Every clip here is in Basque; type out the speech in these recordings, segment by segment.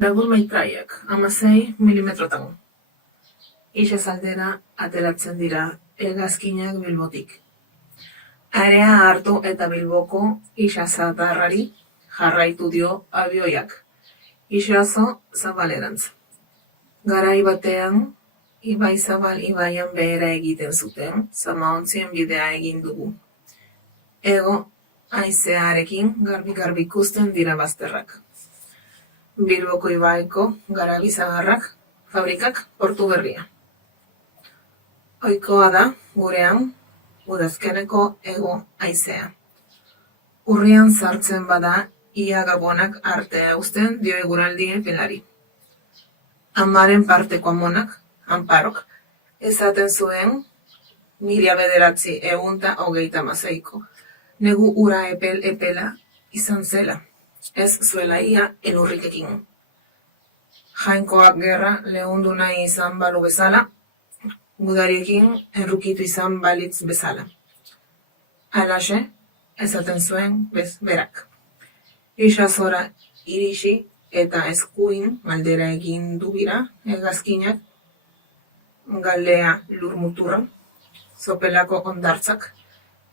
Labur maitraiak, 16 milimetrotan. Ixez aldera ateratzen dira hegazkinak Bilbotik. Area hartu eta Bilboko ixazadarrari jarraitu dio abioiak, ixazo zabalerantz. Garai batean, Ibaizabal ibaian behera egiten zuten, Zamaontzien bidea egin dugu. Ego, haizearekin garbi-garbi ikusten dira bazterrak. Bilboko ibaiko garabizagarrak, fabrikak portu berria. Ohikoa da, gurean, udazkeneko ego haizea. Urrian sartzen bada, ia gabonak artea uzten dio eguraldi epelari. Amaren parteko amonak, Amparok, esaten zuen 1926ko, negu ura epela izan zela, ez zuela ia elurrikekin. Jainkoak gerra lehundu nahi izan balu bezala, gudariekin errukitu izan balitz bezala. Halaxe, esaten zuen berak. Ixazora irisi eta eskuin aldera egin dubira hegazkinak, galdea lurmuturra, sopelako ondartzak,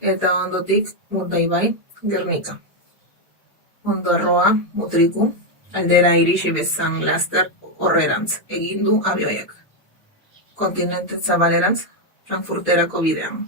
eta ondotik Urdaibai, Gernika. Ondarroa, Mutriku, aldera irisi bezan laster horrerantz egin du abioiak. Kontinente zabalerantz, Frankfurterako bidean.